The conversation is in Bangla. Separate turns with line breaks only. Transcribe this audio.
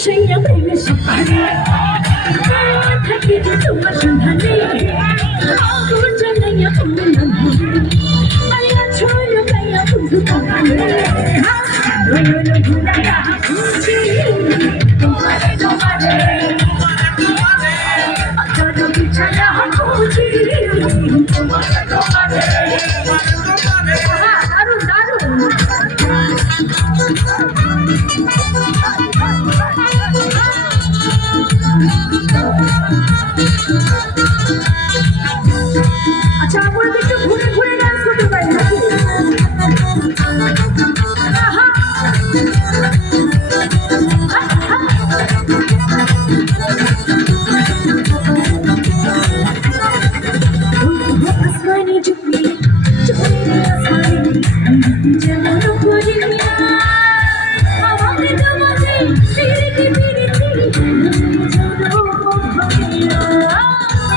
谁也不认识谁是一一只猪腿一只鸡也不着人呀不仆人啊一有后顾之忧啊有 আচ্ছা আমরা একটু ঘুরে ঘুরে ডান্স করতে পারি নাকি? যেমন করিয়া আমাকে তোমাকে